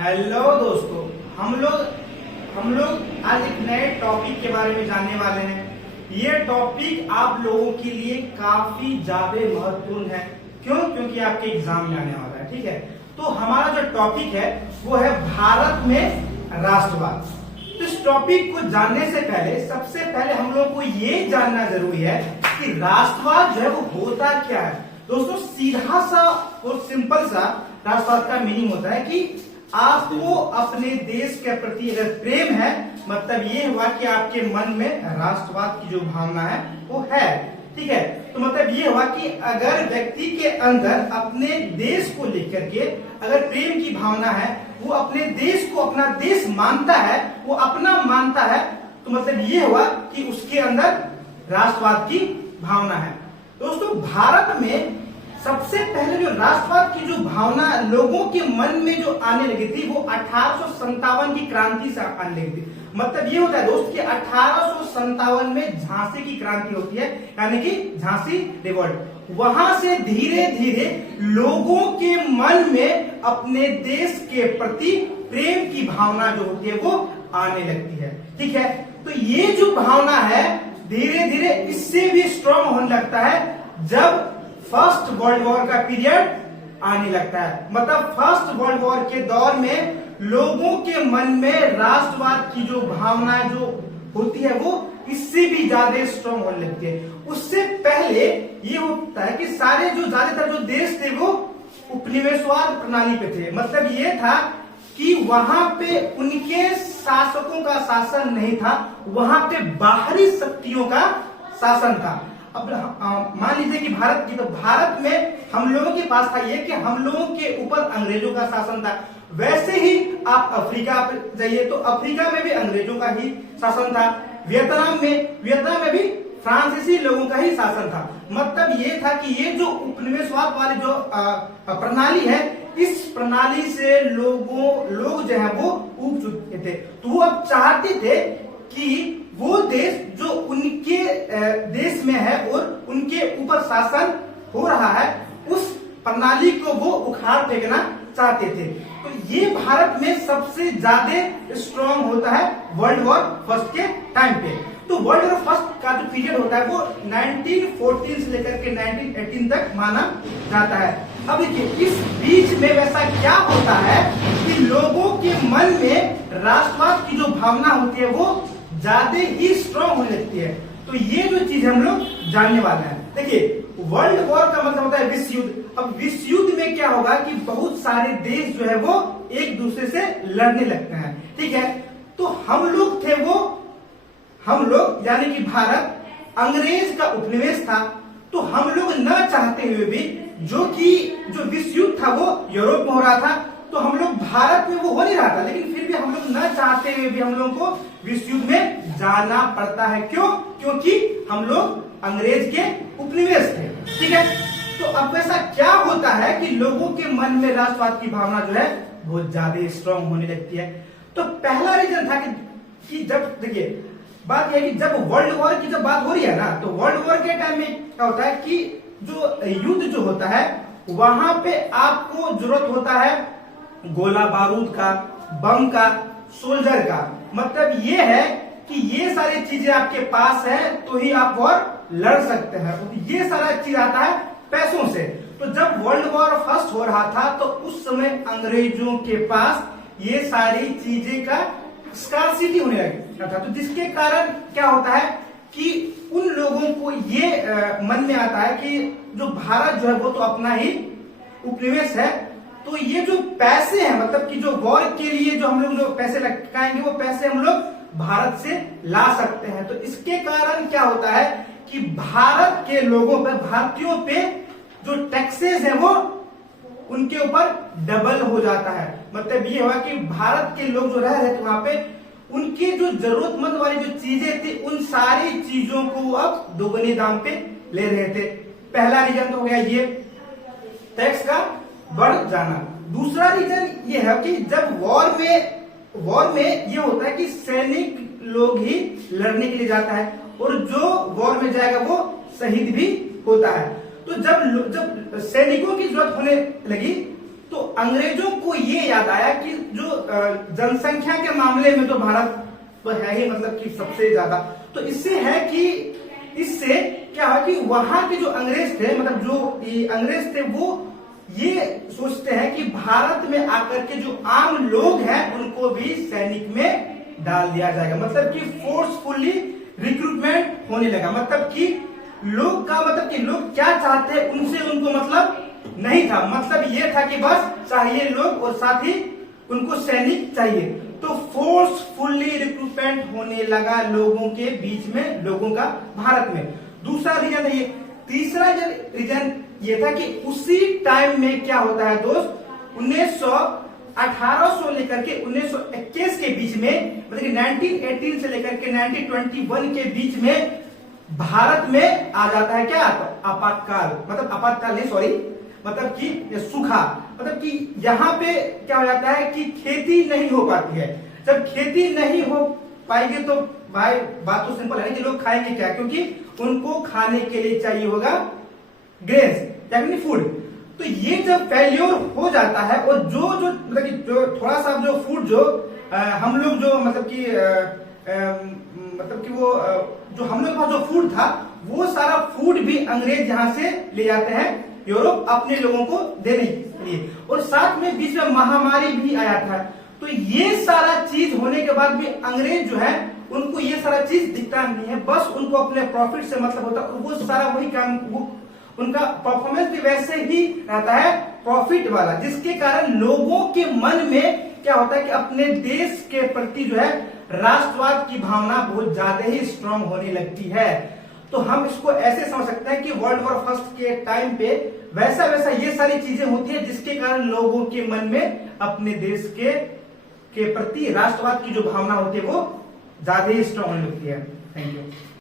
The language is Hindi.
हेलो दोस्तों, हम लोग आज एक नए टॉपिक के बारे में जानने वाले हैं। ये टॉपिक आप लोगों के लिए काफी ज्यादा महत्वपूर्ण है। क्यों? क्योंकि आपके एग्जाम में आने वाला है। ठीक है, तो हमारा जो टॉपिक है वो है भारत में राष्ट्रवाद। तो इस टॉपिक को जानने से पहले सबसे पहले हम लोग को ये जानना जरूरी है कि राष्ट्रवाद जो है वो होता क्या है। दोस्तों, सीधा सा और सिंपल सा राष्ट्रवाद का मीनिंग होता है कि आपको अपने देश के प्रति अगर प्रेम है, मतलब ये हुआ कि आपके मन में राष्ट्रवाद की जो भावना है वो है। ठीक है, तो मतलब ये हुआ कि अगर व्यक्ति के अंदर अपने देश को लेकर के अगर प्रेम की भावना है, वो अपने देश को अपना देश मानता है, वो अपना मानता है, तो मतलब ये हुआ कि उसके अंदर राष्ट्रवाद की भावना है। दोस्तों, भारत में सबसे पहले जो राष्ट्रवाद की जो भावना लोगों के मन में जो आने लगी थी वो 1857 की क्रांति से आने लगी थी। मतलब ये होता है दोस्त कि 1857 में झांसी की क्रांति होती है, यानी कि झांसी रिवॉल्ट। वहां से धीरे धीरे लोगों के मन में अपने देश के प्रति प्रेम की भावना जो होती है वो आने लगती है। ठीक है, तो ये जो भावना है धीरे धीरे इससे भी स्ट्रांग होने लगता है जब फर्स्ट वर्ल्ड वॉर का पीरियड आने लगता है। मतलब फर्स्ट वर्ल्ड वॉर के दौर में लोगों के मन में राष्ट्रवाद की जो भावना जो होती है वो इससे भी ज्यादा स्ट्रांग होने लगती है। उससे पहले ये होता है कि सारे जो ज्यादातर जो देश थे वो उपनिवेशवाद प्रणाली पे थे। मतलब ये था कि वहां पे उनके शासकों का शासन नहीं था, वहां पे बाहरी शक्तियों का शासन था। अब मान लीजिए कि भारत की, तो भारत में हम लोगों के पास था ये कि हम लोगों के ऊपर अंग्रेजों का शासन था। वैसे ही आप अफ्रीका पे जाइए तो अफ्रीका में भी अंग्रेजों का ही शासन था। वियतनाम में भी फ्रांसीसी लोगों का ही शासन था। मतलब ये था कि ये जो उपनिवेशवाद वाली जो प्रणाली है, इस प्रणाली से लोग जो है वो ऊब चुके थे। तो वो अब चाहते थे कि वो देश जो उनके देश में है और उनके ऊपर शासन हो रहा है, उस प्रणाली को वो उखाड़ फेंकना चाहते थे। तो ये भारत में सबसे ज्यादा स्ट्रांग होता है वर्ल्ड वॉर फर्स्ट के टाइम पे। तो वर्ल्ड वॉर फर्स्ट का जो पीरियड होता है वो 1914 से लेकर के 1918 तक माना जाता है। अब देखिए, इस बीच में वैसा क्या होता है कि लोगों के मन में राष्ट्रवाद की जो भावना होती है वो ज्यादा ही स्ट्रांग होने लगती है। तो ये जो चीज हम लोग जानने वाले हैं। देखिए, वर्ल्ड वॉर का मतलब होता है विश्व युद्ध। अब विश्व युद्ध में क्या होगा कि बहुत सारे देश जो है वो एक दूसरे से लड़ने लगते हैं। ठीक है, तो हम लोग यानी कि भारत अंग्रेज का उपनिवेश था। तो हम लोग न चाहते हुए भी जो विश्व युद्ध था वो यूरोप में हो रहा था, तो हम लोग भारत में वो हो नहीं रहा था, लेकिन फिर भी हम लोग न चाहते हुए भी हम लोगों को विश्व युद्ध में जाना पड़ता है। क्यों? क्योंकि हम लोग अंग्रेज के उपनिवेश थे। ठीक है, तो अब ऐसा क्या होता है कि लोगों के मन में राष्ट्रवाद की भावना जो है बहुत ज्यादा स्ट्रांग होने लगती है। तो पहला रीजन था कि जब देखिए बात यह है कि जब वर्ल्ड वॉर की जब बात हो रही है ना, तो वर्ल्ड वॉर के टाइम में क्या होता है कि जो युद्ध जो होता है वहां पे आपको जरूरत होता है गोला बारूद का, बम का, सोल्जर का। मतलब ये है कि ये सारी चीजें आपके पास है तो ही आप वॉर लड़ सकते हैं। तो ये सारा चीज आता है पैसों से। तो जब वर्ल्ड वॉर फर्स्ट हो रहा था तो उस समय अंग्रेजों के पास ये सारी चीजें का स्कार्सिटी होने लगा था। तो जिसके कारण क्या होता है कि उन लोगों को ये मन में आता है कि जो भारत जो है वो तो अपना ही उपनिवेश है, तो ये जो पैसे हैं, मतलब कि जो वॉर के लिए जो हम लोग जो पैसे लगाएंगे वो पैसे हम लोग भारत से ला सकते हैं। तो इसके कारण क्या होता है कि भारत के लोगों पे, भारतीयों पे जो टैक्सेस है वो उनके ऊपर डबल हो जाता है। मतलब ये हुआ कि भारत के लोग जो रह रहे थे वहां पे, उनकी जो जरूरतमंद वाली जो चीजें थी उन सारी चीजों को अब दोगुने दाम पे ले रहे थे। पहला रीजन तो हो गया ये टैक्स का बढ़ जाना। दूसरा रीजन ये है कि जब वॉर में ये होता है कि सैनिक लोग ही लड़ने के लिए जाता है और जो वॉर में जाएगा वो शहीद भी होता है। तो जब सैनिकों की जरूरत होने लगी तो अंग्रेजों को ये याद आया कि जो जनसंख्या के मामले में तो भारत तो है ही, मतलब कि सबसे ज्यादा। तो इससे है कि इससे क्या है कि वहां के जो अंग्रेज थे, मतलब जो ये अंग्रेज थे, वो ये सोचते हैं कि भारत में आकर के जो आम लोग हैं उनको भी सैनिक में डाल दिया जाएगा, मतलब कि फोर्सफुली रिक्रूटमेंट होने लगा। मतलब कि लोग का, मतलब कि लोग क्या चाहते हैं उनसे उनको मतलब नहीं था, मतलब ये था कि बस चाहिए लोग और साथ ही उनको सैनिक चाहिए। तो फोर्सफुली रिक्रूटमेंट होने लगा लोगों के बीच में, लोगों का भारत में। दूसरा रीजन है ये। तीसरा रीजन ये था कि उसी टाइम में क्या होता है दोस्त, 1800 लेकर के 1921 के बीच में, मतलब कि 1918 से लेकर के 1921 के बीच में भारत में आ जाता है क्या, आपातकाल। मतलब आपातकाल नहीं, सॉरी, मतलब कि सूखा। मतलब कि यहाँ पे क्या हो जाता है कि खेती नहीं हो पाती है। जब खेती नहीं हो पाएगी तो भाई बात तो सिंपल है कि लोग खाएंगे क्या, क्योंकि उनको खाने के लिए चाहिए होगा ग्रेन्स यानी फूड। तो ये जब फेल्योर हो जाता है और जो मतलब कि जो थोड़ा सा जो फूड जो हम लोग जो मतलब कि वो जो हम लोग का जो फूड था, वो सारा फूड भी अंग्रेज यहाँ से ले जाते हैं यूरोप अपने लोगों को देने के लिए। और साथ में बीच में महामारी भी आया था। तो ये सारा चीज होने के बाद भी अंग्रेज जो है उनको ये सारा चीज दिखता नहीं है, बस उनको अपने प्रॉफिट से मतलब होता है। वो सारा वही काम, वो उनका परफॉर्मेंस भी वैसे ही रहता है, प्रॉफिट वाला, जिसके कारण लोगों के मन में क्या होता है कि अपने देश के प्रति जो है राष्ट्रवाद की भावना बहुत ज्यादा ही स्ट्रांग होने लगती है। तो हम इसको ऐसे समझ सकते हैं कि वर्ल्ड वॉर फर्स्ट के टाइम पे वैसा ये सारी चीजें होती है, जिसके कारण लोगों के मन में अपने देश के प्रति राष्ट्रवाद की जो भावना होती है वो ज्यादा ही स्ट्रांग होने लगती है। Thank you.